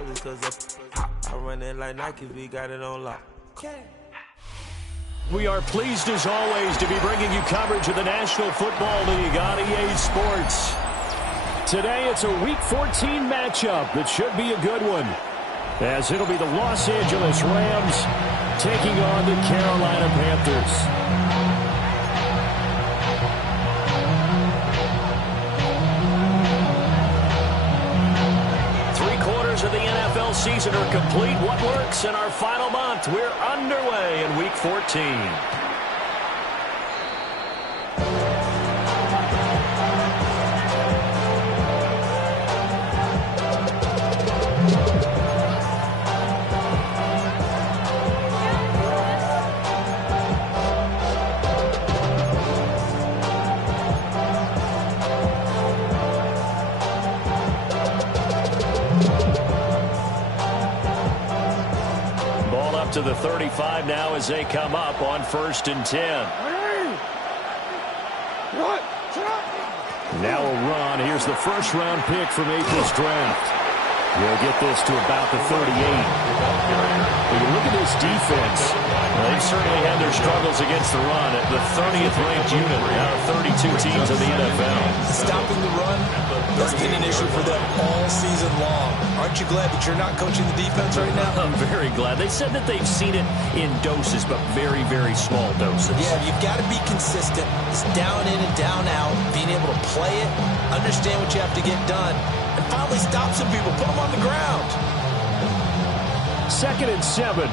probably cause I run it like Nike, we got it on lock. We are pleased as always to be bringing you coverage of the National Football League on EA Sports. Today it's a Week 14 matchup that should be a good one, as it'll be the Los Angeles Rams taking on the Carolina Panthers. Of the NFL season are complete. What works in our final month? We're underway in Week 14. To the 35 now as they come up on 1st and 10. Now a run. Here's the first round pick from April's draft. We'll get this to about the 38. When you look at this defense, they've certainly had their struggles against the run at the 30th ranked unit out of 32 teams in the NFL. Stopping the run has been an issue for them all season long. Aren't you glad that you're not coaching the defense right now? I'm very glad. They said that they've seen it in doses, but very, very small doses. Yeah, you've got to be consistent. It's down in and down out, being able to play it, understand what you have to get done, and finally stop some people, put them on the ground. 2nd and 7.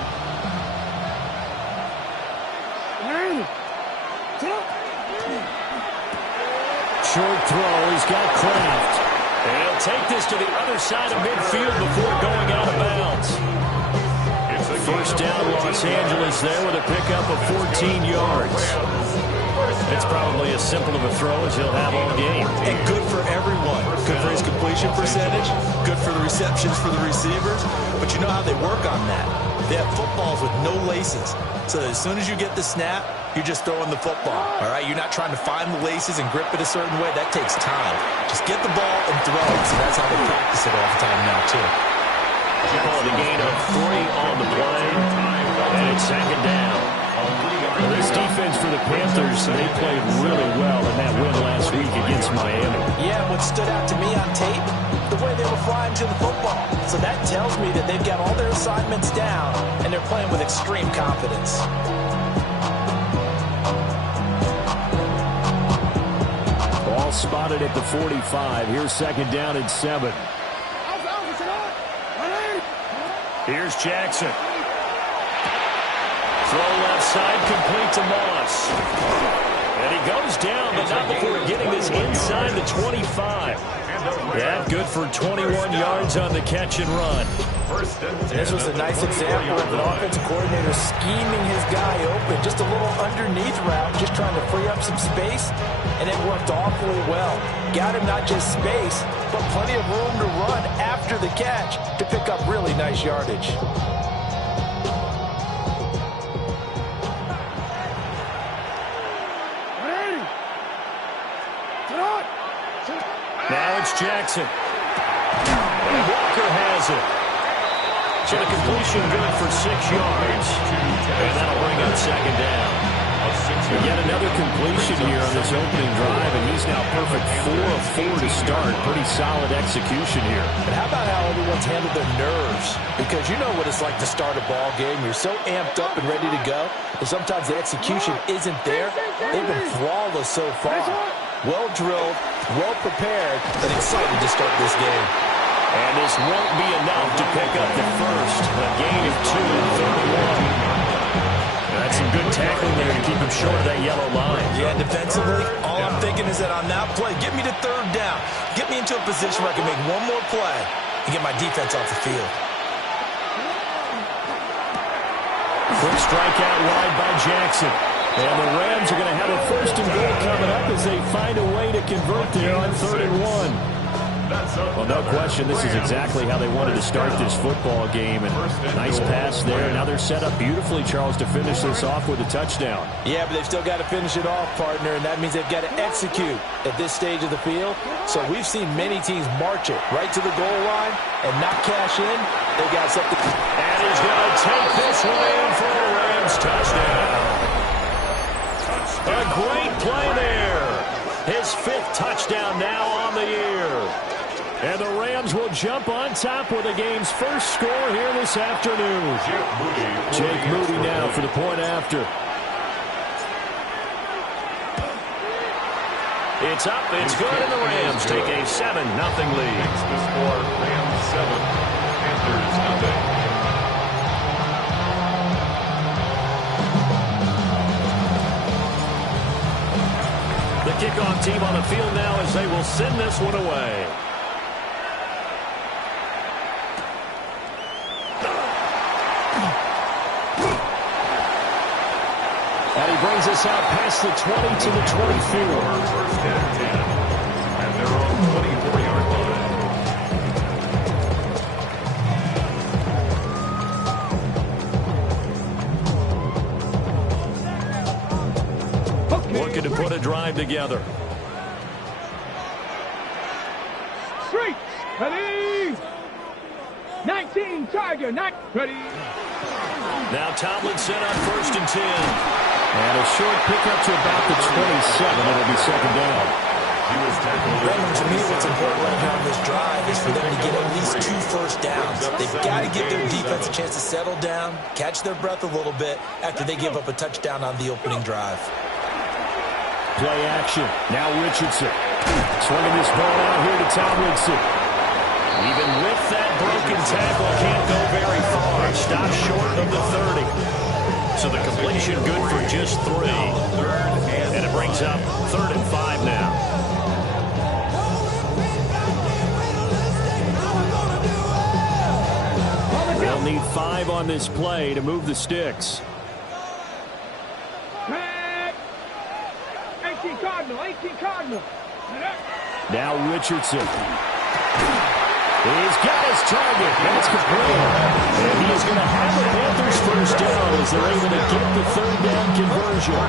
Short throw. He's got Kraft. And he'll take this to the other side of midfield before going out of bounds. First down, Los Angeles there with a pickup of 14 yards. It's probably as simple of a throw as he'll have all game. And good for everyone. Good for his completion percentage. Good for the receptions for the receivers. But you know how they work on that. They have footballs with no laces. So as soon as you get the snap, you're just throwing the football. All right? You're not trying to find the laces and grip it a certain way. That takes time. Just get the ball and throw it. So that's how they practice it all the time now, too. Call the gain of 3 on the play. And it's 2nd down. Well, this defense for the Panthers, they played really well in that win last week against Miami. Yeah, what stood out to me on tape, the way they were flying to the football. So that tells me that they've got all their assignments down, and they're playing with extreme confidence. Ball spotted at the 45. Here's 2nd down and 7. Here's Jackson. Throw left side, complete to Moss. And he goes down, but not before getting this inside the 25. Yeah, good for 21 yards on the catch and run. This was a nice example of an offensive coordinator scheming his guy open. Just a little underneath route, just trying to free up some space, and it worked awfully well. Got him not just space, but plenty of room to run after the catch to pick up really nice yardage. Now it's Jackson. And Walker has it. So the completion good for 6 yards. And that'll bring up 2nd down. Yet another completion here on this opening drive, and he's now perfect 4 of 4 to start. Pretty solid execution here. But how about how everyone's handled their nerves? Because you know what it's like to start a ball game. You're so amped up and ready to go, and sometimes the execution isn't there. They've been flawless so far. Well drilled, well prepared, and excited to start this game. And this won't be enough to pick up the first. A gain of 2 and 31. That's some good tackling there to keep him short of that yellow line. Yeah, defensively, all I'm thinking is that on that play, get me to 3rd down. Get me into a position where I can make one more play and get my defense off the field. Quick strikeout wide by Jackson. And the Rams are going to have a 1st and goal coming up as they find a way to convert there on 3rd and 1. Well, no question, this is exactly how they wanted to start this football game. And nice pass there. Now they're set up beautifully, Charles, to finish this off with a touchdown. Yeah, but they've still got to finish it off, partner, and that means they've got to execute at this stage of the field. So we've seen many teams march it right to the goal line and not cash in. They got something. And he's going to take this one in for a Rams touchdown. A great play there. His 5th touchdown now on the year. And the Rams will jump on top with the game's first score here this afternoon. Jake Moody now for the point after. It's up, it's good, and the Rams take a 7-0 lead. Makes the score Rams 7, Panthers 0. The kickoff team on the field now as they will send this one away. And he brings us out past the 20 to the 24. First and 10. And they're on the 24-yard line. Looking to put a drive together. Street, ready. 19, Tiger, not ready. Now Tomlin set up 1st and 10. And a short pickup to about the 27. It'll be 2nd down. Brandon, to me, what's important right here on this drive is for them to get at least 2 first downs. They've got to give their defense a chance to settle down, catch their breath a little bit after they give up a touchdown on the opening drive. Play action. Now Richardson. Swinging this ball out here to Tomlinson. Even with that broken tackle, can't go very far. Stop short of the 30. So the completion good for just 3. And it brings up 3rd and 5 now. They'll need 5 on this play to move the sticks. 18 Cardinal, 18 Cardinal. Now Richardson. He's got his target. That's complete. And he is going to have the Panthers first down as they're able to get the 3rd down conversion.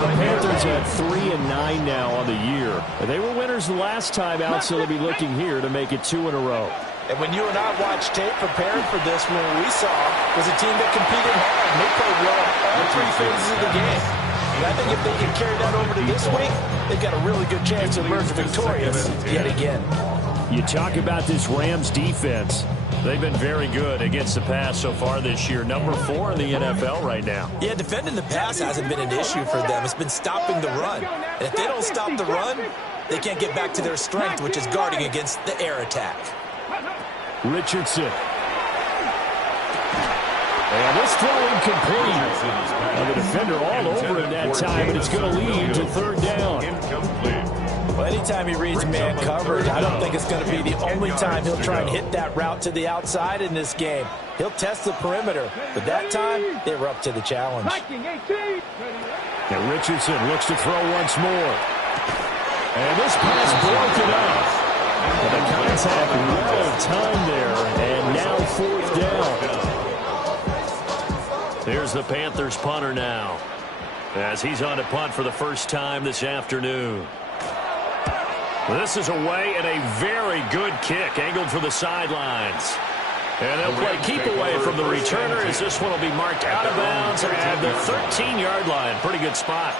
The Panthers at 3-9 now on the year. They were winners the last time out, so they'll be looking here to make it 2 in a row. And when you and I watched tape preparing for this, what we saw was a team that competed hard. And they played well all 3 phases of the game. And I think if they can carry that over to this week, they've got a really good chance to emerge victorious yet again. You talk about this Rams defense. They've been very good against the pass so far this year. Number 4 in the NFL right now. Yeah, defending the pass hasn't been an issue for them. It's been stopping the run. And if they don't stop the run, they can't get back to their strength, which is guarding against the air attack. Richardson. And this throw incomplete. The defender all over him that time, and it's going to lead to 3rd down. Well, anytime he reads man coverage, I don't think it's going to be the only time he'll try and hit that route to the outside in this game. He'll test the perimeter, but that time, they were up to the challenge. And Richardson looks to throw once more. And this pass broken up. And the contact well timed there, and now 4th down. There's the Panthers punter now, as he's on to punt for the first time this afternoon. This is away and a very good kick, angled for the sidelines. And they'll play keep away from the returner as this one will be marked out of bounds at the 13-yard line. Pretty good spot.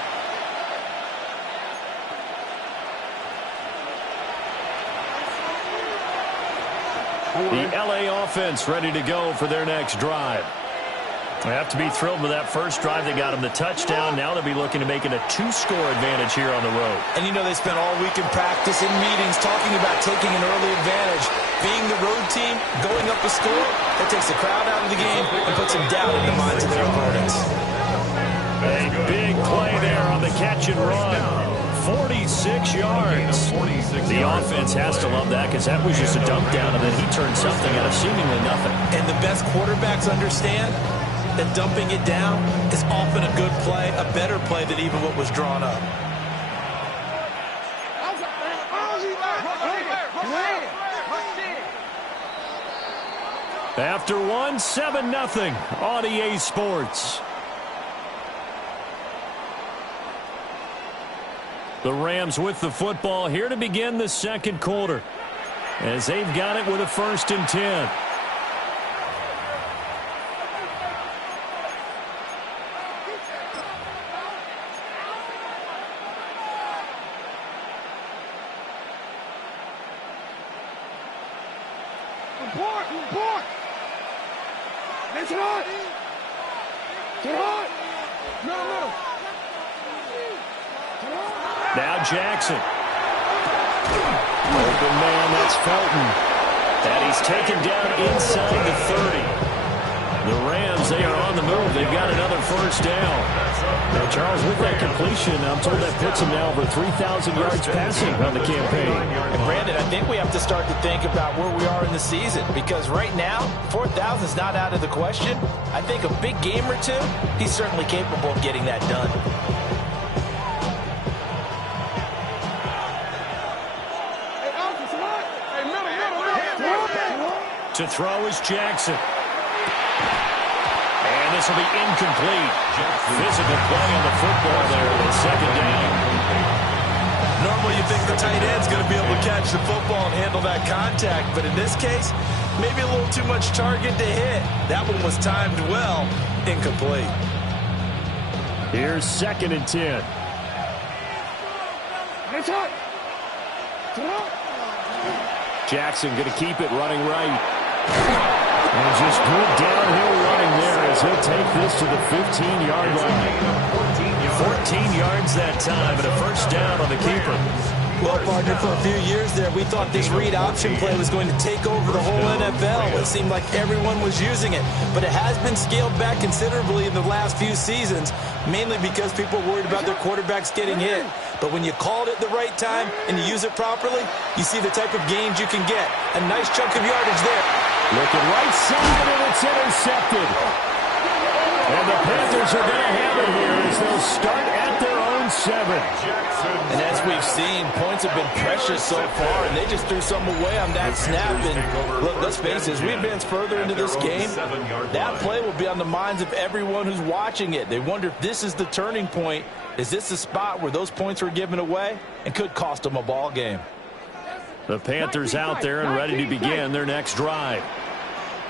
The LA offense ready to go for their next drive. They have to be thrilled with that first drive. They got them the touchdown. Now they'll be looking to make it a 2-score advantage here on the road. And you know they spent all week in practice, in meetings, talking about taking an early advantage. Being the road team, going up a score, that takes the crowd out of the game and puts some doubt in the minds of their opponents. A big play there on the catch and run. 46 yards. The offense has to love that because that was just a dump down, and then he turned something out of seemingly nothing. And the best quarterbacks understand that dumping it down is often a good play, a better play than even what was drawn up. After one, 7-0 on EA Sports. The Rams with the football here to begin the second quarter, as they've got it with a 1st and 10. Now Jackson. Open man, that's Felton. And he's taken down inside the 30. The Rams, they are on the move. They've got another 1st down. Now, Charles, with that completion, I'm told that puts him now over 3,000 yards passing on the campaign. And Brandon, I think we have to start to think about where we are in the season, because right now, 4,000 is not out of the question. I think a big game or two, he's certainly capable of getting that done. To throw is Jackson. And this will be incomplete. Physical play on the football there with 2nd down. Normally you think the tight end's going to be able to catch the football and handle that contact, but in this case, maybe a little too much target to hit. That one was timed well, incomplete. Here's 2nd and 10. Jackson going to keep it running right. And just good downhill running there as he'll take this to the 15-yard line. 14 yards that time, and a 1st down on the keeper. Well, partner, for a few years there, we thought this read option play was going to take over the whole NFL. It seemed like everyone was using it, but it has been scaled back considerably in the last few seasons, mainly because people are worried about their quarterbacks getting hit. But when you call it at the right time and you use it properly, you see the type of gains you can get. A nice chunk of yardage there. Looking right side, and it's intercepted. And the Panthers are going to have it here as they'll start at their own 7. And as we've seen, points have been precious so far, and they just threw some away on that snap. And look, let's face it, as we advance further into this game, that play will be on the minds of everyone who's watching it. They wonder if this is the turning point. Is this the spot where those points were given away and could cost them a ball game? The Panthers out there and ready to begin their next drive.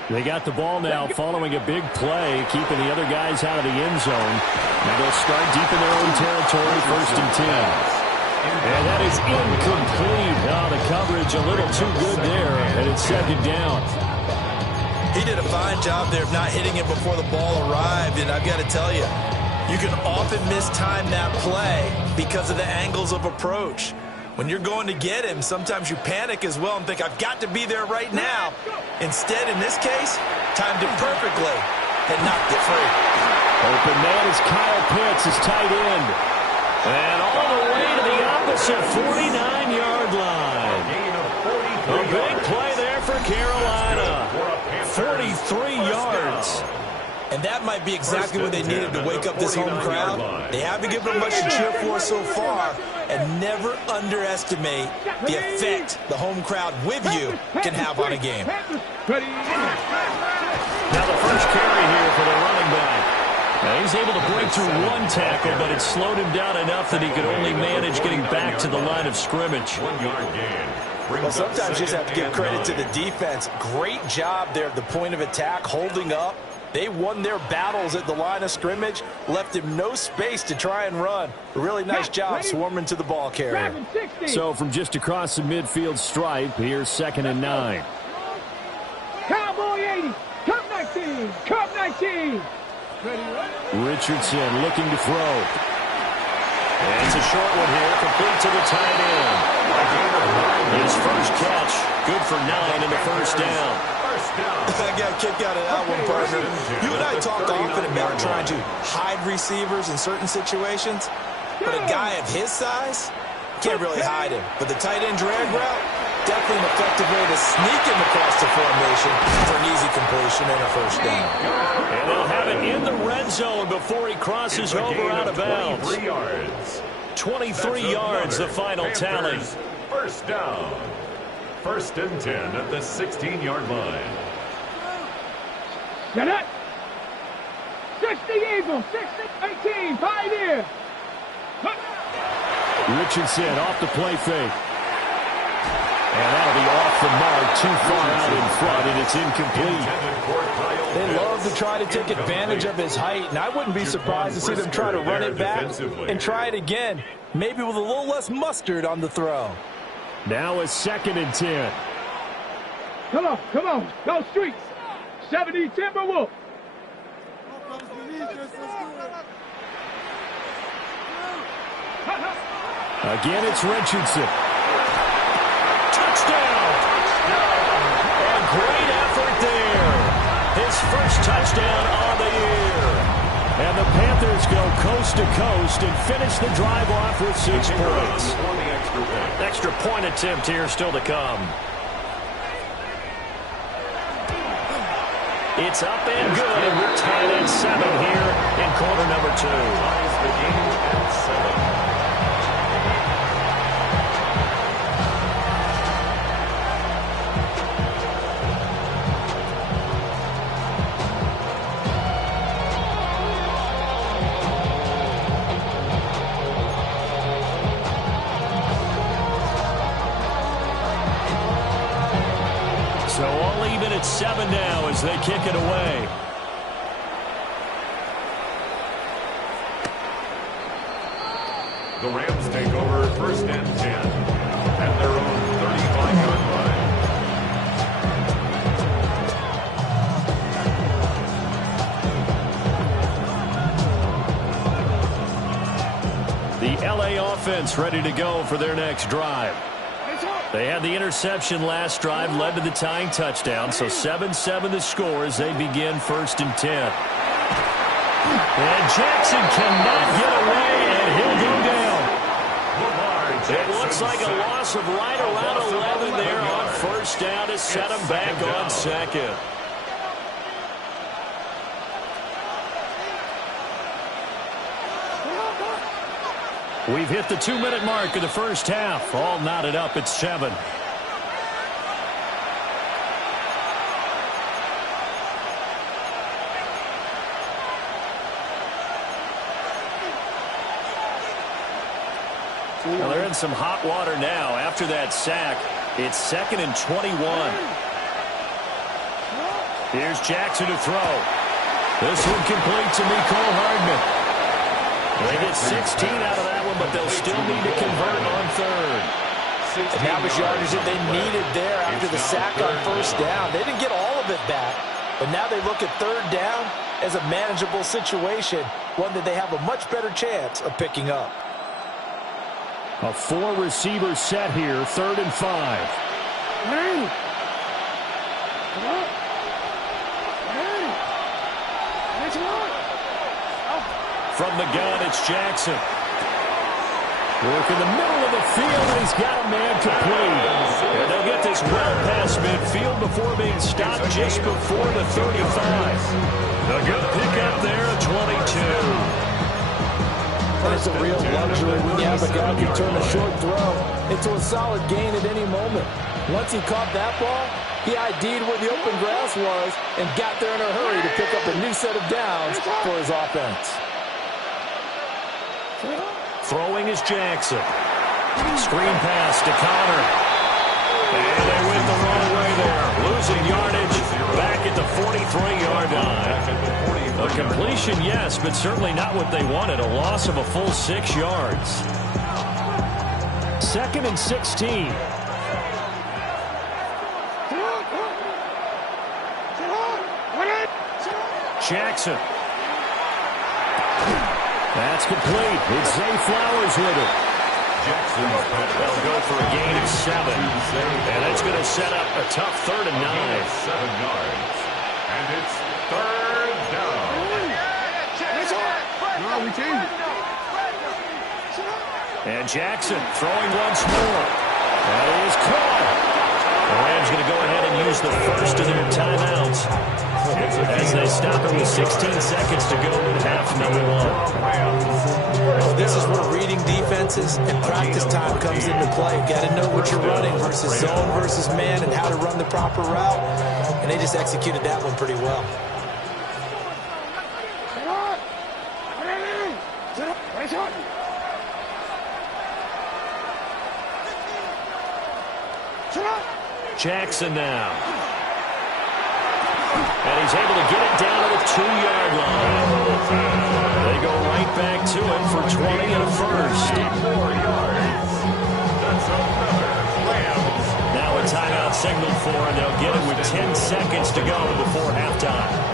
They got the ball now following a big play, keeping the other guys out of the end zone. Now they'll start deep in their own territory, 1st and 10. And that is incomplete. Oh, the coverage a little too good there, and it's 2nd down. He did a fine job there of not hitting it before the ball arrived, and I've got to tell you, you can often mistime that play because of the angles of approach. When you're going to get him, sometimes you panic as well and think, I've got to be there right now. Instead, in this case, timed it perfectly and knocked it free. Open man is Kyle Pitts, his tight end. And all the way to the opposite 49-yard line. A big play there for Carolina. 43 yards. And that might be exactly what they needed to wake up this home crowd. They haven't given them much to cheer for so far, and never underestimate the effect the home crowd with you can have on a game. Now the first carry here for the running back. Now he's able to break through 1 tackle, but it slowed him down enough that he could only manage getting back to the line of scrimmage. 1-yard gain. Well, sometimes you just have to give credit to the defense. Great job there at the point of attack, holding up. They won their battles at the line of scrimmage, left him no space to try and run. A really nice job swarming to the ball carrier. So from just across the midfield stripe, here's 2nd and 9. Cowboy 80, Cup 19, Cup 19. Richardson looking to throw. And it's a short one here, complete to the tight end. His first catch, good for 9 in the 1st down. I got a kick out of that one, partner. You and I talk often about trying to hide receivers in certain situations, but a guy of his size can't really hide him. But the tight end drag route, definitely an effective way to sneak him across the formation for an easy completion and a 1st down. And they'll have it in the red zone before he crosses over out of bounds. 23 yards, the final tally. first down. 1st and 10 at the 16-yard line. Get it. 60 Eagles, 18, Pioneer. Richardson off the play fake. And that'll be off the mark, too far out in front, and it's incomplete. They love to try to take advantage of his height, and I wouldn't be surprised to see them try to run it back and try it again, maybe with a little less mustard on the throw. Now a 2nd and 10. Come on, go Streets. 70 Timberwolves. Again, it's Richardson. Touchdown! And great effort there. His first touchdown on the year. And the Panthers go coast to coast and finish the drive off with 6 points. Extra point attempt here still to come. It's up and good, and we're tied at 7 here in quarter number 2. Ties the game at 7. So all even at 7 now as they kick it away. The Rams take over 1st and 10 at their own 35-yard line. The LA offense ready to go for their next drive. They had the interception last drive, led to the tying touchdown, so 7-7 the score as they begin 1st and 10. And Jackson cannot get away, and he'll go down. It looks like a loss of right around 11 there on 1st down to set him back on 2nd. We've hit the 2-minute mark of the first half. All knotted up at 7. Well, they're in some hot water now. After that sack, it's 2nd and 21. Here's Jackson to throw. This one complete to Mecole Hardman. They get 16 out of that one, but they'll still need to convert on 3rd. And that was yardage that they needed there after the sack on 1st down. They didn't get all of it back, but now they look at 3rd down as a manageable situation, one that they have a much better chance of picking up. A 4-receiver set here, 3rd and 5. From the gun, it's Jackson. Work in the middle of the field, and he's got a man complete. And they'll get this well past midfield before being stopped just before the 35. A good pickup there at 22. It's a real luxury when you have a guy who can turn a short throw into a solid gain at any moment. Once he caught that ball, he ID'd where the open grass was and got there in a hurry to pick up a new set of downs for his offense. Throwing is Jackson. Screen pass to Connor. And they went the wrong way there. Losing yardage back at the 43-yard line. A completion, yes, but certainly not what they wanted. A loss of a full 6 yards. 2nd and 16. Jackson. That's complete. It's Zay Flowers with it. They'll go for a gain of 7. And it's going to set up a tough 3rd and 9. 7 yards. And it's 3rd down. No, we changed it. And Jackson throwing once more. That is caught. The Rams going to go ahead and use the first of their timeouts as they stop it with 16 seconds to go in half number one. Well, this is where reading defenses and practice time comes into play. Got to know what you're running versus zone versus man and how to run the proper route. And they just executed that one pretty well. Jackson now. And he's able to get it down to the 2-yard line. They go right back to it for 20 and a first. Now a timeout signaled for, and they'll get it with 10 seconds to go before halftime.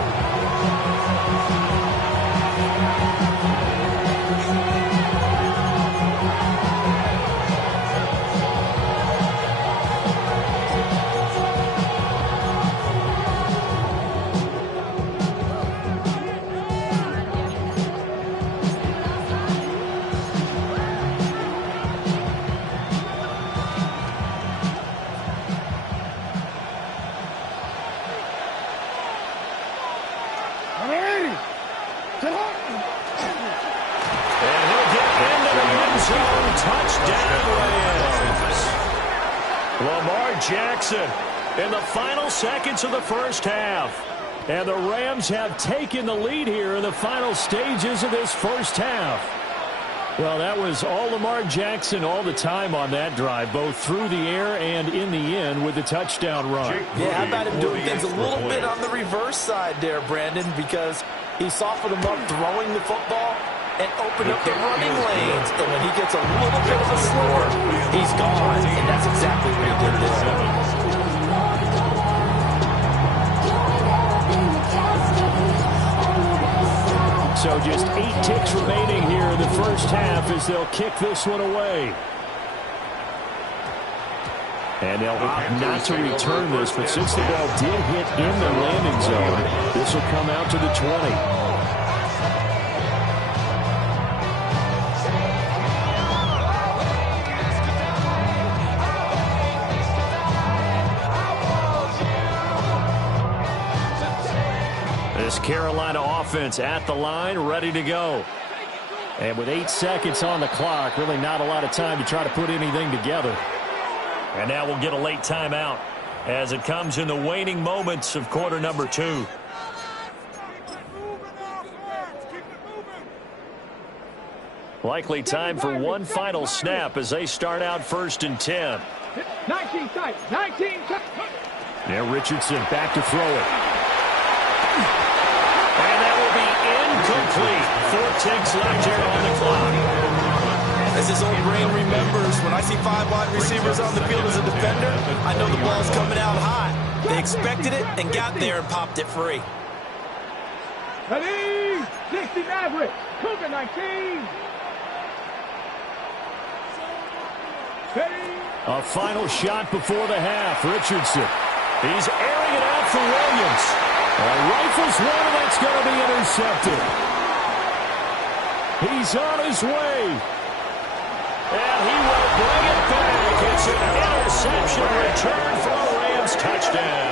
Jackson in the final seconds of the first half. And the Rams have taken the lead here in the final stages of this first half. Well, that was all Lamar Jackson all the time on that drive, both through the air and in the end with the touchdown run. Yeah, how about him doing things a little bit on the reverse side there, Brandon, because he softened him up throwing the football and opened up the running lanes. And when he gets a little bit of a slur, he's gone. And that's exactly what he did there. So just 8 ticks remaining here in the first half as they'll kick this one away. And they'll opt not to return this, but since the ball did hit in the landing zone, this will come out to the 20. This Carolina offense at the line, ready to go. And with 8 seconds on the clock, really not a lot of time to try to put anything together. And now we'll get a late timeout as it comes in the waning moments of quarter number 2. Likely time for one final snap as they start out 1st and 10. 19 tight, 19 tight. Now Richardson back to throw it. And that will be incomplete. 4 ticks left here on the clock. As his old brain remembers, when I see 5 wide receivers on the field as a defender, I know the ball's coming out high. They expected it and got there and popped it free. Ready? 60 Mavericks. Cougar 19. Ready? A final shot before the half. Richardson. He's airing it out for Williams. Rifles one, and that's going to be intercepted. He's on his way. And he will bring it back. It's an interception return for a Rams touchdown.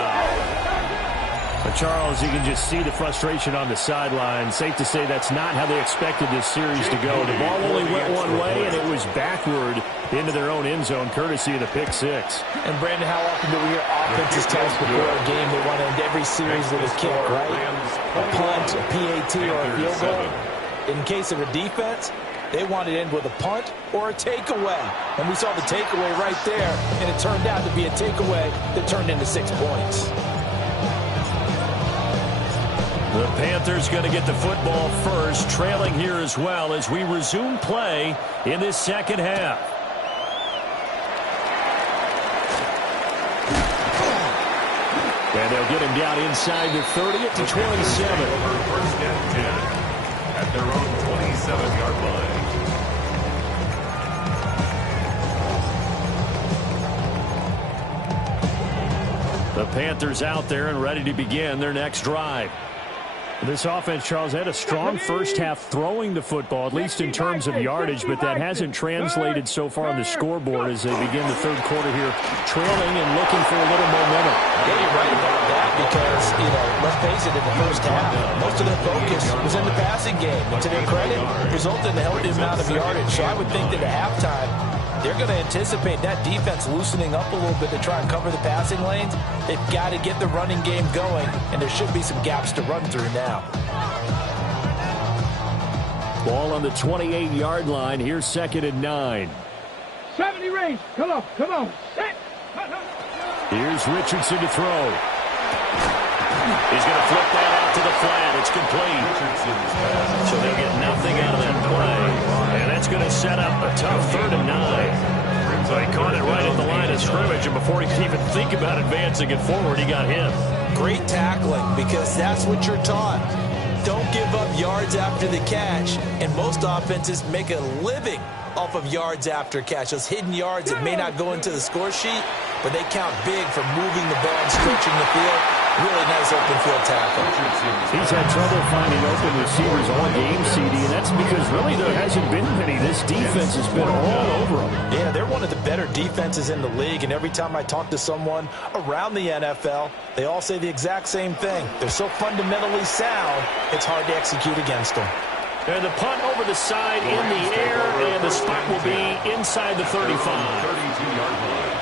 But Charles, you can just see the frustration on the sideline. Safe to say that's not how they expected this series to go. The ball only went one way, and it was backward into their own end zone, courtesy of the pick 6. And, Brandon, how often do we hear offenses tell us before a game they want to end every series with a kick, right? A punt, a PAT, or a field goal. In case of a defense, they want to end with a punt or a takeaway. And we saw the takeaway right there, and it turned out to be a takeaway that turned into 6 points. The Panthers going to get the football first, trailing here as well as we resume play in this second half. And they'll get him down inside the 30 to 27. First and 10 at their own 27-yard line. The Panthers out there and ready to begin their next drive. This offense, Charles, had a strong first half throwing the football, at least in terms of yardage, but that hasn't translated so far on the scoreboard as they begin the third quarter here, trailing and looking for a little momentum. Yeah, you're right about that because, let's face it, in the first half, most of their focus was in the passing game. And to their credit, resulted in a healthy amount of yardage. So I would think that at halftime, they're going to anticipate that defense loosening up a little bit to try and cover the passing lanes. They've got to get the running game going, and there should be some gaps to run through now. Ball on the 28-yard line. Here's 2nd and 9. 70 range. Come on. Set. Here's Richardson to throw. He's going to flip that out to the flat. It's complete. So they'll get nothing out of that play. And that's going to set up a tough 3rd and 9. So he caught it right at the line of scrimmage, and before he could even think about advancing it forward, he got hit. Great tackling, because that's what you're taught. Don't give up yards after the catch. And most offenses make a living off of yards after catch. Those hidden yards that may not go into the score sheet, but they count big for moving the ball and stretching the field. Really nice open field tackle. He's had trouble finding open receivers all game, CD, and that's because really there hasn't been many. This defense has been all over them. Yeah, they're one of the better defenses in the league, and every time I talk to someone around the NFL, they all say the exact same thing. They're so fundamentally sound, it's hard to execute against them. And the punt over the side in the air, and the spot will be inside the 35. 32-yard line.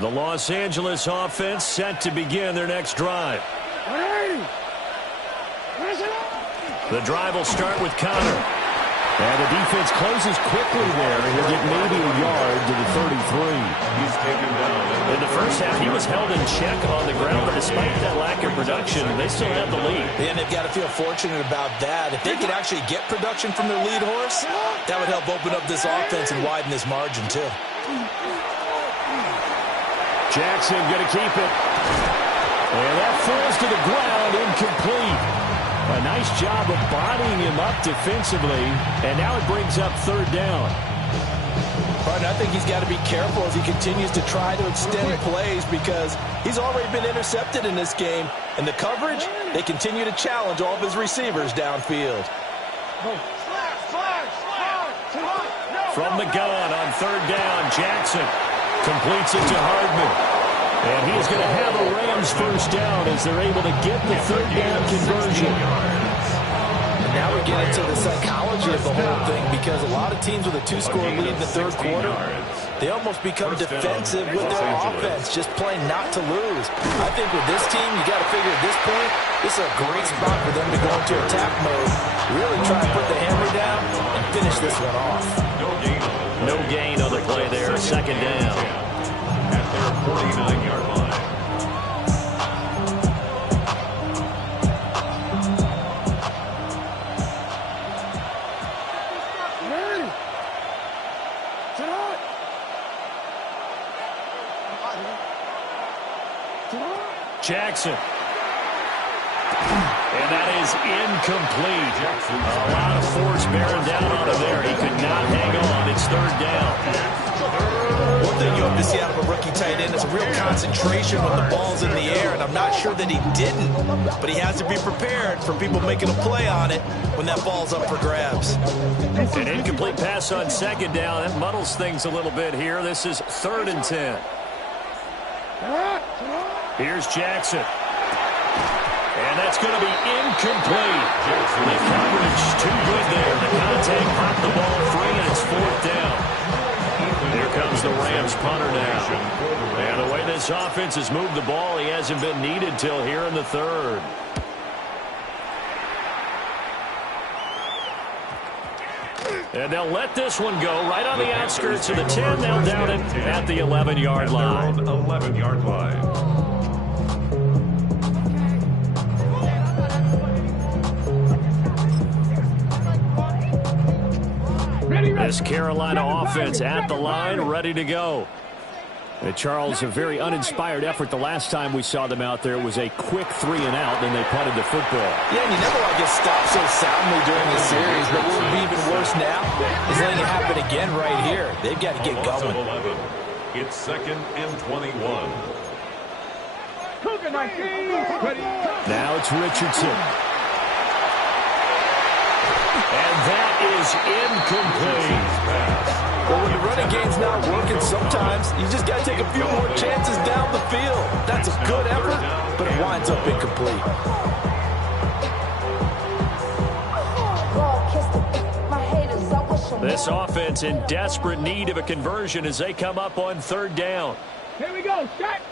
The Los Angeles offense set to begin their next drive. The drive will start with Connor. And the defense closes quickly there, and he'll get maybe a yard to the 33. He's taken down. In the first half, he was held in check on the ground, but despite that lack of production, they still have the lead. And they've got to feel fortunate about that. If they could actually get production from their lead horse, that would help open up this offense and widen this margin, too. Jackson going to keep it. And that falls to the ground, incomplete. A nice job of bodying him up defensively, and now it brings up 3rd down. But I think he's got to be careful as he continues to try to extend plays because he's already been intercepted in this game. And the coverage, they continue to challenge all of his receivers downfield. From the gun on 3rd down, Jackson completes it to Hardman. And he's going to have a Rams first down as they're able to get the 3rd down conversion. And now we get into the psychology of the whole thing because a lot of teams with a 2-score lead in the 3rd quarter, they almost become defensive with their offense, just playing not to lose. I think with this team, you got to figure at this point, this is a great spot for them to go into attack mode, really try and put the hammer down and finish this one off. No gain on the play there, 2nd down. At their 49-yard line. Jackson. And that is incomplete. A lot of force bearing down on him there. He could not hang on. It's 3rd down. One thing you have to see out of a rookie tight end is a real concentration when the ball's in the air, and I'm not sure that he didn't, but he has to be prepared for people making a play on it when that ball's up for grabs. An incomplete pass on 2nd down. That muddles things a little bit here. This is 3rd and 10. Here's Jackson. And that's going to be incomplete. The coverage too good there. The contact popped the ball free, and it's 4th down. Here comes the Rams punter now. And the way this offense has moved the ball, he hasn't been needed till here in the 3rd. And they'll let this one go right on the outskirts of the 10. They'll down it at the 11-yard line. 11-yard line. This Carolina offense at the line, ready to go. Charles, a very uninspired effort the last time we saw them out there. It was a quick 3-and-out, then they punted the football. Yeah, and you never want to get stopped so soundly during the series, but what would be even worse now is letting it happen again right here. They've got to get going. It's 2nd and 21. Cougar 19. Ready. Now it's Richardson. And that is incomplete. Well, when the running game's not working, sometimes you just got to take a few more chances down the field. That's a good effort, but it winds up incomplete. This offense in desperate need of a conversion as they come up on 3rd down. Here we go. Set.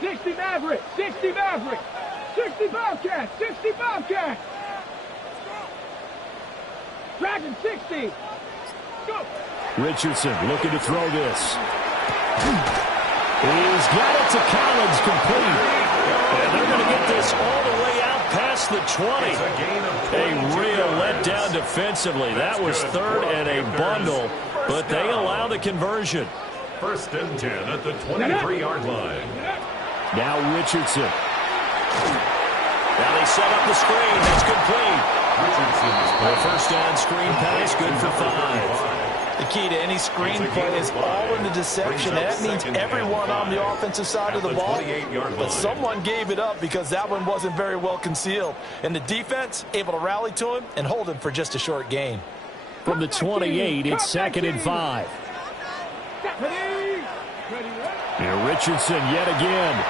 60 Maverick. 60 Maverick. 60 Bobcat. 60 Bobcat. Dragon 60. Go. Richardson looking to throw this. He's got it to Collins, complete. And they're going to get this all the way out past the 20. A real letdown defensively. That was 3rd and a bundle, but they allow the conversion. 1st and 10 at the 23-yard line. Now Richardson. Now they set up the screen. That's complete. The 1st down screen pass, good for 5. The key to any screen play is all in the deception. That means everyone on the offensive side of the ball. But someone gave it up because that one wasn't very well concealed. And the defense able to rally to him and hold him for just a short gain. From the 28, it's 2nd and 5. Here Richardson yet again.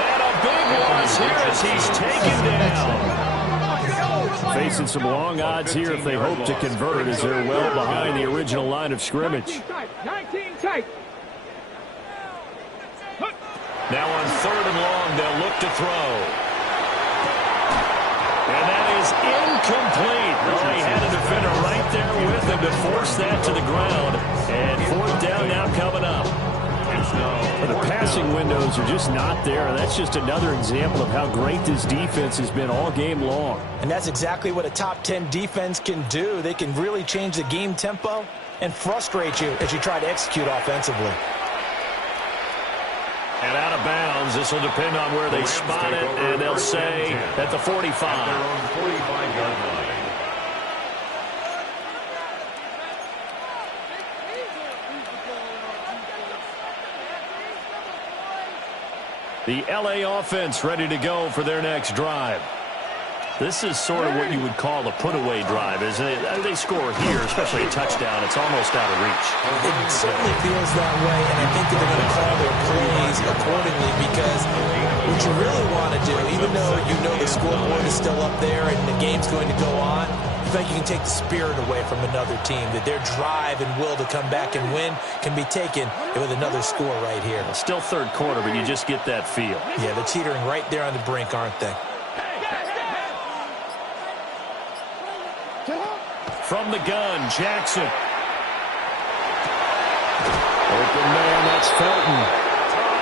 And a big loss here as he's taken down. Facing some long odds here if they hope to convert as they're well behind the original line of scrimmage. 19 tight. Now on 3rd and long, they'll look to throw. And that is incomplete. Well, he had a defender right there with him to force that to the ground. And 4th down now coming up. The passing windows are just not there. That's just another example of how great this defense has been all game long. And that's exactly what a top 10 defense can do. They can really change the game tempo and frustrate you as you try to execute offensively. And out of bounds, this will depend on where they spot it, and they'll say at the 45. At their own 45-yard line. The LA offense ready to go for their next drive. This is sort of what you would call a put-away drive, isn't it? They score here, especially a touchdown. It's almost out of reach. It certainly feels that way, and I think that they're going to call their plays accordingly because what you really want to do, even though you know the scoreboard is still up there and the game's going to go on, I think you can take the spirit away from another team, that their drive and will to come back and win can be taken with another score right here. Still 3rd quarter, but you just get that feel. Yeah, they're teetering right there on the brink, aren't they? From the gun, Jackson. Open man, that's Felton.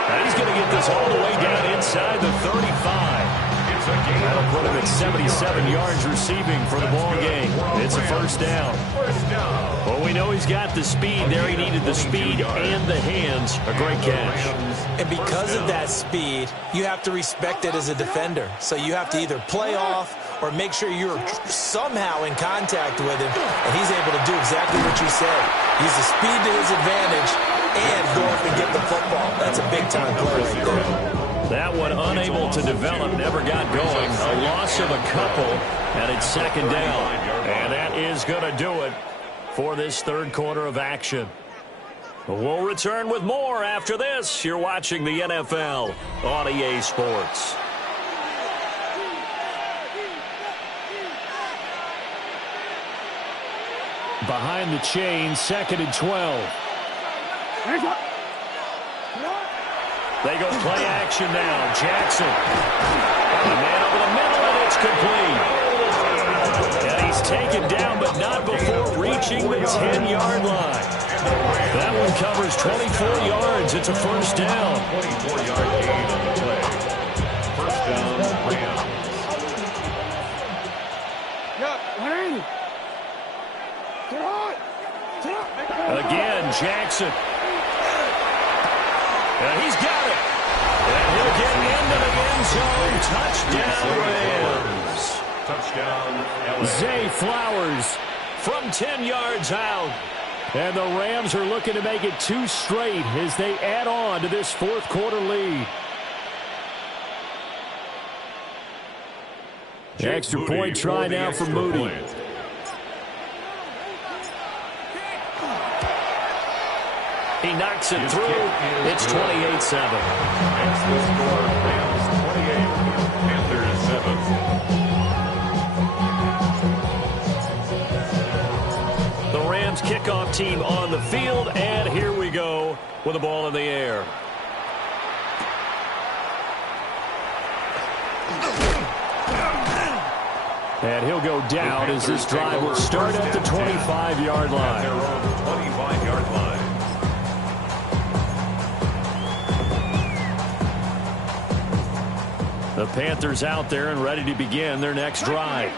Now he's going to get this all the way down inside the 35. That'll put him at 77 yards receiving for the ball game. It's a 1st down. Well, we know he's got the speed there. He needed the speed and the hands. A great catch. And because of that speed, you have to respect it as a defender. So you have to either play off or make sure you're somehow in contact with him, and he's able to do exactly what you said. Use the speed to his advantage and go up and get the football. That's a big-time play right there. That one unable to develop, never got going. A loss of a couple, and it's 2nd down. And that is going to do it for this 3rd quarter of action. We'll return with more after this. You're watching the NFL on EA Sports. Behind the chain, 2nd and 12. They go play action now. Jackson. The man over the middle, and it's complete. And he's taken down, but not before reaching the 10-yard line. That one covers 24 yards. It's a 1st down. 24-yard gain on the play. 1st down, Rams. Again, Jackson. And he's got it. And he'll get into the end zone. Touchdown, Rams. Touchdown, LA. Zay Flowers from 10 yards out. And the Rams are looking to make it 2 straight as they add on to this fourth quarter lead. The extra point try now for Moody. He knocks it through. It's 28-7. It's the score. Rams 28, Panthers 7. The Rams kickoff team on the field, and here we go with the ball in the air. And he'll go down as this drive will start at the 25-yard line. Their own 25-yard line. The Panthers out there and ready to begin their next drive.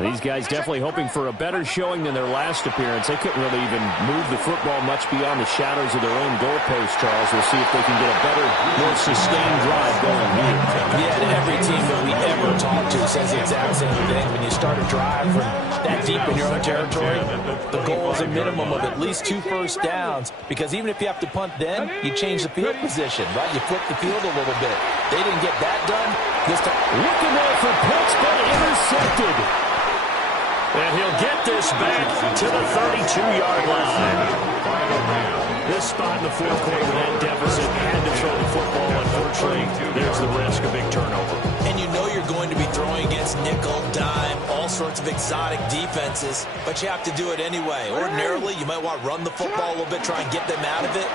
These guys definitely hoping for a better showing than their last appearance. They couldn't really even move the football much beyond the shadows of their own goalpost, Charles. We'll see if they can get a better, more sustained drive going here. Yeah, and every team that we ever talk to says the exact same thing. When you start a drive from that deep in your own territory, the goal is a minimum of at least 2 first downs, because even if you have to punt then, you change the field position, right? You flip the field a little bit. They didn't get that done this time. Looking there for Pitts, but intercepted. And he'll get this back to the 32-yard line. This spot in the fourth quarter with that deficit, had to throw the football. Unfortunately, there's the risk of big turnover. And you know you're going to be throwing against nickel, dime, all sorts of exotic defenses, but you have to do it anyway. Ordinarily, you might want to run the football a little bit, try and get them out of it.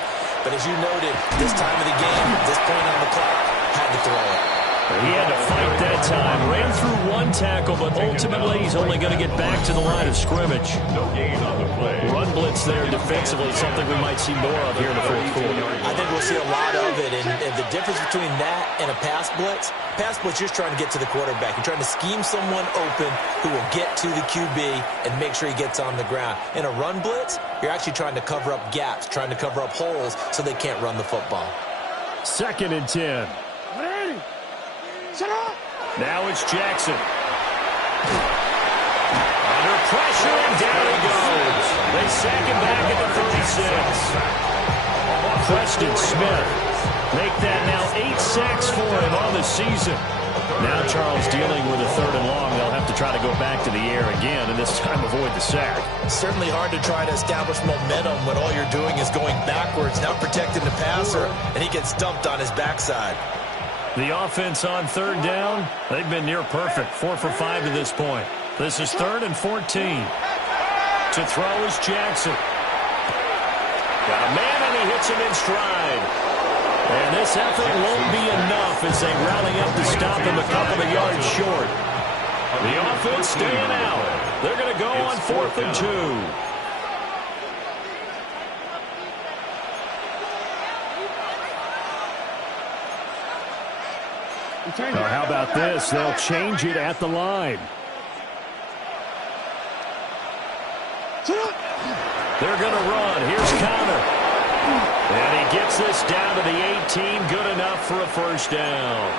But as you noted, this time of the game, this point on the clock, had to throw it. He had to fight that time. Ran through 1 tackle, but ultimately he's only going to get back to the line of scrimmage. No gain on the play. Run blitz there defensively, something we might see more of here in the fourth quarter. I think we'll see a lot of it, and the difference between that and a pass blitz, you're just trying to get to the quarterback. You're trying to scheme someone open who will get to the QB and make sure he gets on the ground. In a run blitz, you're actually trying to cover up gaps, trying to cover up holes so they can't run the football. 2nd and 10. Now it's Jackson. Under pressure, and down he goes. They sack him back at the 36. Preston Smith make that now 8 sacks for him on the season. Now Charles dealing with a 3rd and long. They'll have to try to go back to the air again, and this time avoid the sack. Certainly hard to try to establish momentum when all you're doing is going backwards, not protecting the passer, and he gets dumped on his backside. The offense on 3rd down, they've been near perfect. 4 for 5 to this point. This is 3rd and 14. To throw is Jackson. Got a man, and he hits him in stride. And this effort won't be enough as they rally up to stop him a couple of yards short. The offense staying out. They're going to go on 4th and 2. Or how about this? They'll change it at the line. They're going to run. Here's Connor. And he gets this down to the 18. Good enough for a first down.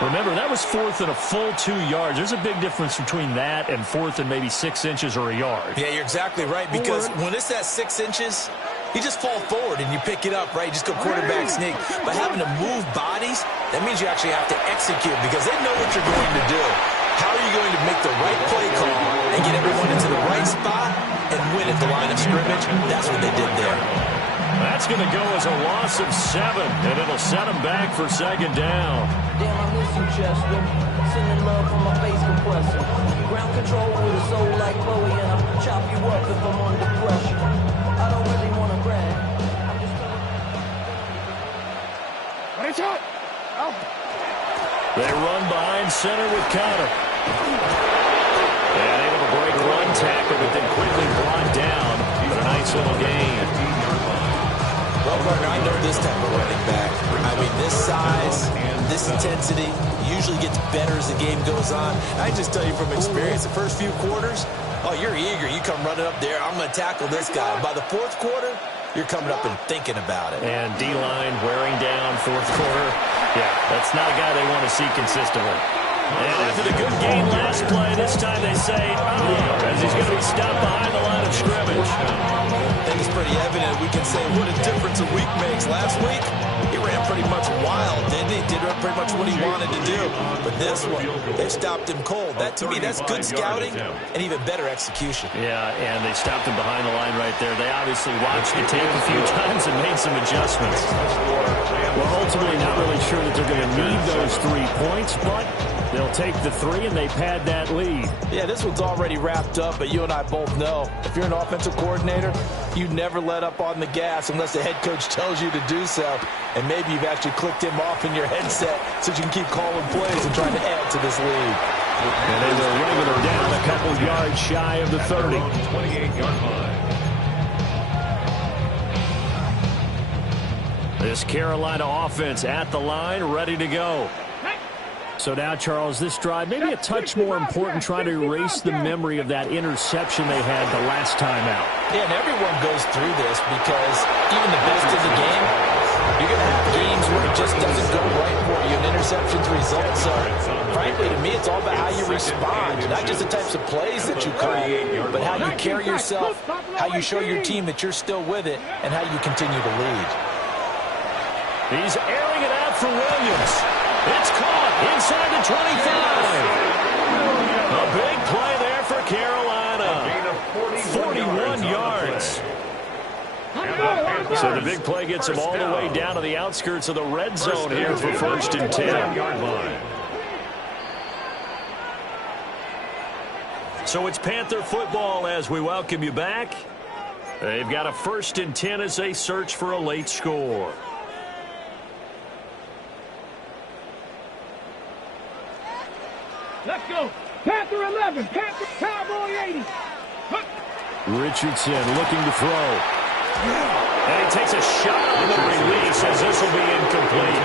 Remember, that was 4th and a full 2 yards. There's a big difference between that and 4th and maybe 6 inches or a yard. Yeah, you're exactly right, because when it's that 6 inches, you just fall forward and you pick it up, right? You just go quarterback sneak. But having to move bodies, that means you actually have to execute, because they know what you're going to do. How are you going to make the right play call and get everyone into the right spot and win at the line of scrimmage? That's what they did there. That's going to go as a loss of 7, and it'll set them back for 2nd down. Damn, I miss you, Chester. Sending love from my face compressor. Ground control with a soul like Bowie, and I'll chop you up if I'm under pressure. I don't really want to brag. I'm just They run behind center with Connor. And able to break 1 tackle, but then quickly brought down. But a nice little gain. Well, partner, I know this type of running back. I mean, this size, this intensity usually gets better as the game goes on. I just tell you from experience, the first few quarters, oh, you're eager. You come running up there, I'm going to tackle this guy. By the 4th quarter, you're coming up and thinking about it. And D-line wearing down 4th quarter. Yeah, that's not a guy they want to see consistently. And after the good game last play, this time they say, as he's going to be stopped behind the line of scrimmage. I think it's pretty evident we can say what a difference a week makes. Last week, he ran pretty much wild, didn't he? Did pretty much what he wanted to do. But this one, they stopped him cold. That, to me, that's good scouting and even better execution. Yeah, and they stopped him behind the line right there. They obviously watched the tape a few times and made some adjustments. Well, ultimately, not really sure that they're going to need those 3 points, but they'll take the 3 and they pad that lead. Yeah, this one's already wrapped up, but you and I both know if you're an offensive coordinator, you never let up on the gas unless the head coach tells you to do so. And maybe you've actually clicked him off in your headset so you can keep calling plays and trying to add to this lead. And they will regular down a couple yards shy of the 30. 28-yard line. This Carolina offense at the line, ready to go. So now, Charles, this drive maybe a touch more important, trying to erase the memory of that interception they had the last time out. Yeah, and everyone goes through this because even the best in the game, you're going to have games where it just doesn't go right for you, and interceptions result. So, frankly, to me, it's all about how you respond, not just the types of plays that you call, but how you carry yourself, how you show your team that you're still with it, and how you continue to lead. He's airing it out for Williams. It's caught inside the 25. A big play there for Carolina. 41 yards. So the big play gets them all the way down to the outskirts of the red zone here for 1st and 10. So it's Panther football as we welcome you back. They've got a 1st and 10 as they search for a late score. Let's go. Panther 11. Panther Cowboy 80. Richardson looking to throw. And he takes a shot on the release as this will be incomplete.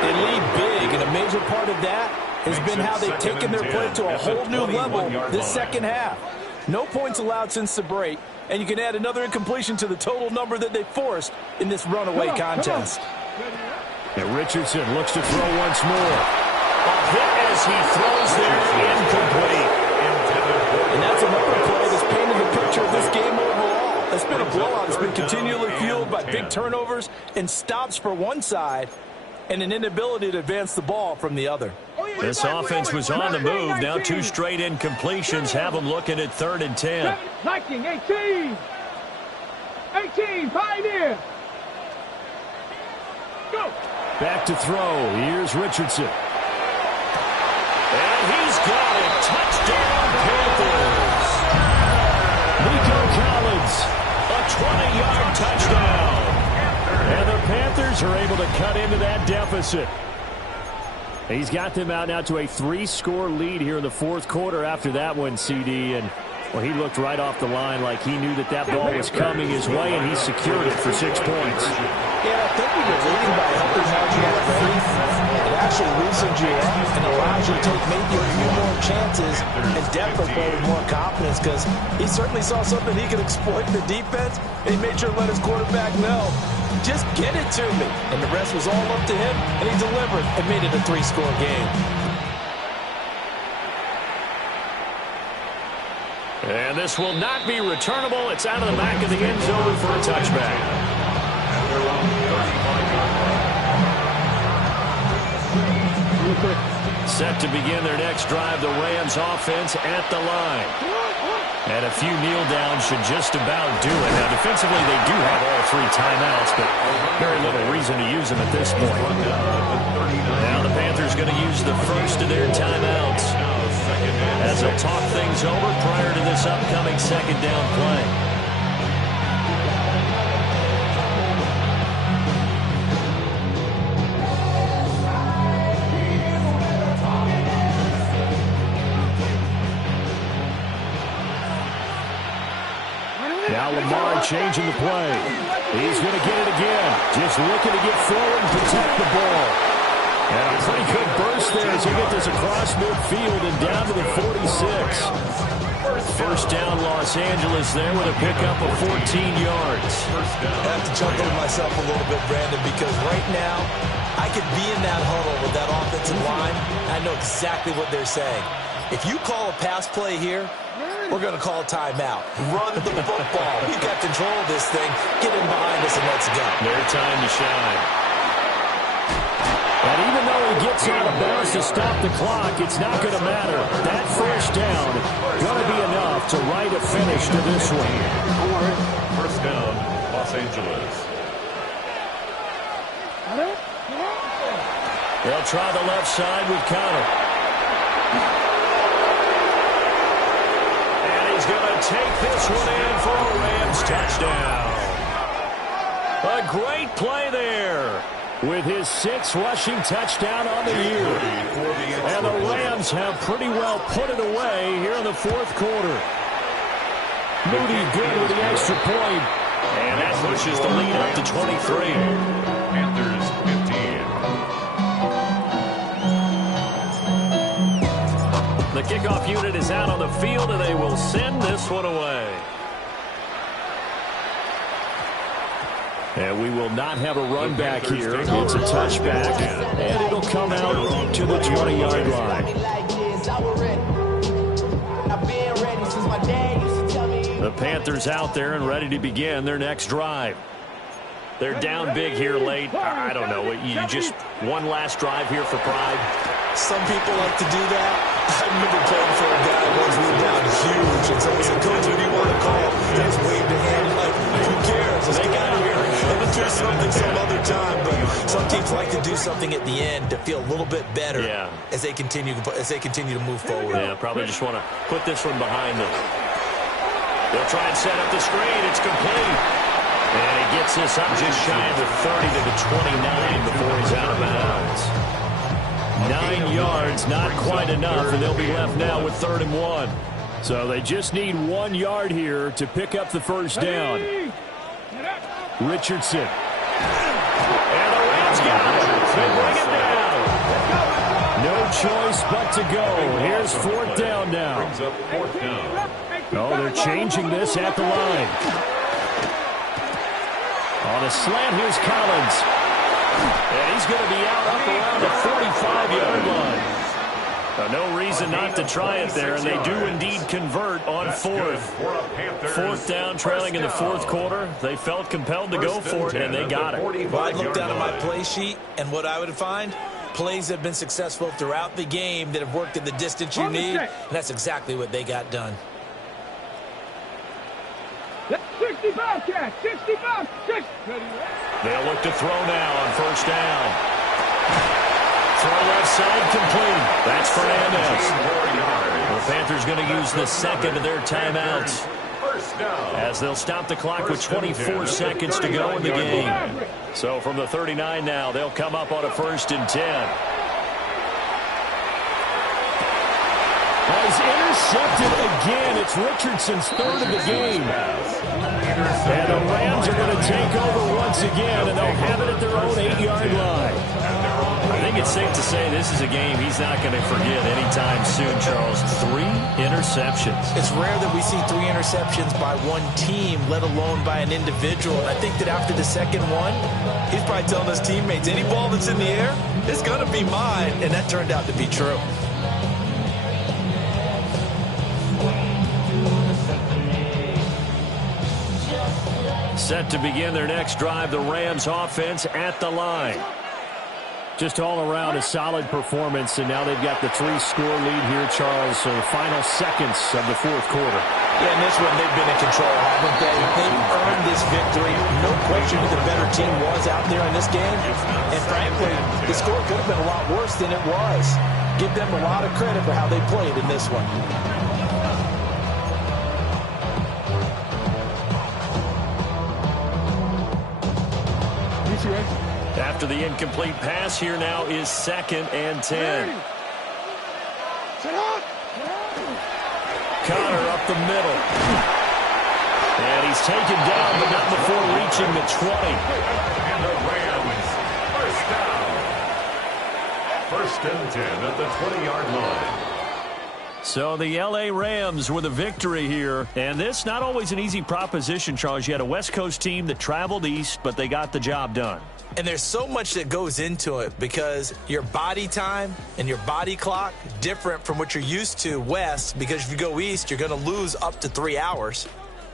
They lead big, and a major part of that has been how they've taken their play to a whole new level this second half. No points allowed since the break, and you can add another incompletion to the total number that they forced in this runaway contest. And Richardson looks to throw once more. A hit as he throws there, incomplete. And that's another play that's painted the picture of this game overall. It's been a blowout. It's been continually fueled by big turnovers and stops for one side and an inability to advance the ball from the other. This offense was on the move. Now 2 straight incompletions have them looking at 3rd and 10. Viking 18. 18, Pioneer. Go. Back to throw. Here's Richardson. And he's got it. Touchdown, Panthers. Nico Collins, a 20-yard touchdown. And the Panthers are able to cut into that deficit. He's got them out now to a 3-score lead here in the 4th quarter after that one, CD. And, well, he looked right off the line like he knew that ball was coming his way, and he secured it for 6 points. Yeah, I think we were leading by a healthy margin already. It actually loosens you up and allows you to take maybe a few more chances and definitely play with more confidence because he certainly saw something he could exploit in the defense, and he made sure to let his quarterback know, just get it to me. And the rest was all up to him, and he delivered and made it a 3-score game. And this will not be returnable. It's out of the back of the end zone for a touchback. Set to begin their next drive, the Rams offense at the line. And a few kneel downs should just about do it. Now, defensively, they do have all 3 timeouts, but very little reason to use them at this point. Now the Panthers going to use the first of their timeouts as they'll talk things over prior to this upcoming 2nd down play. Now Lamar changing the play. He's going to get it again. Just looking to get forward and protect the ball. And a pretty good burst there as he gets this across midfield and down to the 46. 1st down Los Angeles there with a pickup of 14 yards. I have to chuckle to myself a little bit, Brandon, because right now I could be in that huddle with that offensive line. I know exactly what they're saying. If you call a pass play here, we're going to call a timeout. Run the football. We've got control of this thing. Get in behind us and let's go. Their time to shine. And even though he gets out of bounds to stop the clock, it's not going to matter. That first down going to be enough to write a finish to this one. First down, Los Angeles. They'll try the left side with Connor. And he's going to take this one in for a Rams touchdown. A great play there with his 6th rushing touchdown on the year. And the Rams have pretty well put it away here in the 4th quarter. Moody good with the extra point. And that pushes the lead up to 23. Panthers 15. The kickoff unit is out on the field, and they will send this one away. And we will not have a run back here. It's a touchback, and it'll come out to the 20-yard line. The Panthers out there and ready to begin their next drive. They're down big here late. I don't know. You just one last drive here for pride. Some people like to do that. I remember playing for a guy once we were down huge, and someone said, "Coach, what do you want to call?" They just waved a hand like, "Who cares? Let's get out of here and let's do something some other time." But some teams like to do something at the end to feel a little bit better as they continue to move forward. Yeah, probably just want to put this one behind them. They'll try and set up the screen. It's complete. And he gets this up just shy of the 30 to the 29 before he's out of bounds. 9 yards, not quite enough, and they'll be left now with 3rd and 1. So they just need 1 yard here to pick up the first down. Richardson. And the Rams got it. They bring it down. No choice but to go. Here's 4th down now. Brings up 4th down. Oh, they're changing this at the line. On a slant, here's Collins. And he's going to be out up around the 45-yard line. No reason not to try it there, and they do indeed convert on 4th. 4th down, trailing in the 4th quarter. They felt compelled to go for it, and they got it. Well, I'd look down at my play sheet, and what I would find, plays have been successful throughout the game that have worked at the distance you need, and that's exactly what they got done. 60 Bobcats, 60 Bobcats. They'll look to throw now on 1st down. Throw left side complete. That's Fernandez. The Panthers going to use the 2nd of their timeouts as they'll stop the clock with 24 seconds to go in the game. So from the 39 now, they'll come up on a 1st and 10. He's intercepted again. It's Richardson's 3rd of the game. And the Rams are going to take over once again, and they'll have it at their own 8-yard line. I think it's safe to say this is a game he's not going to forget anytime soon, Charles. 3 interceptions. It's rare that we see 3 interceptions by one team, let alone by an individual. And I think that after the 2nd one, he's probably telling his teammates, any ball that's in the air, it's going to be mine. And that turned out to be true. Set to begin their next drive, the Rams offense at the line. Just all around a solid performance, and now they've got the 3-score lead here, Charles. So the final seconds of the 4th quarter. Yeah, in this one, they've been in control, haven't they? They've earned this victory. No question who the better team was out there in this game. And frankly, the score could have been a lot worse than it was. Give them a lot of credit for how they played in this one. After the incomplete pass, here now is 2nd and 10. Connor up the middle. And he's taken down, but not before reaching the 20. And the Rams, 1st down. 1st and 10 at the 20-yard line. So the L.A. Rams with a victory here. And this not always an easy proposition, Charles. You had a West Coast team that traveled east, but they got the job done. And there's so much that goes into it because your body time and your body clock different from what you're used to west, because if you go east, you're going to lose up to 3 hours,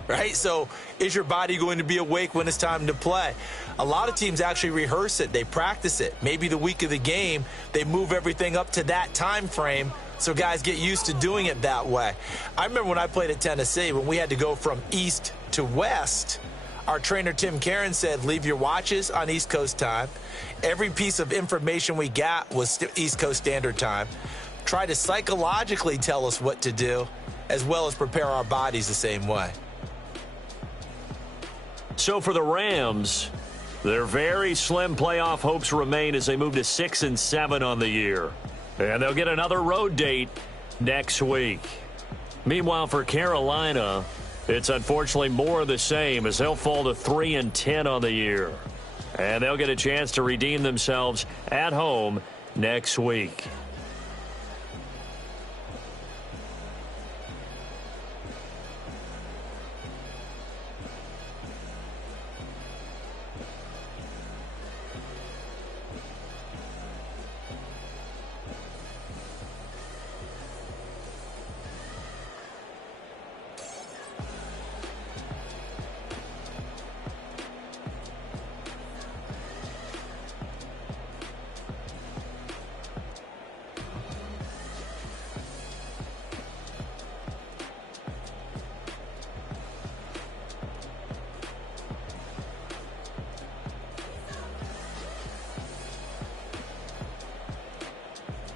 right? So is your body going to be awake when it's time to play? A lot of teams actually rehearse it. They practice it. Maybe the week of the game, they move everything up to that time frame so guys get used to doing it that way. I remember when I played at Tennessee, when we had to go from east to west, our trainer, Tim Karen, said, leave your watches on East Coast time. Every piece of information we got was East Coast Standard Time. Try to psychologically tell us what to do, as well as prepare our bodies the same way. So for the Rams, their very slim playoff hopes remain as they move to 6-7 on the year. And they'll get another road date next week. Meanwhile, for Carolina, it's unfortunately more of the same as they'll fall to 3-10 on the year. And they'll get a chance to redeem themselves at home next week.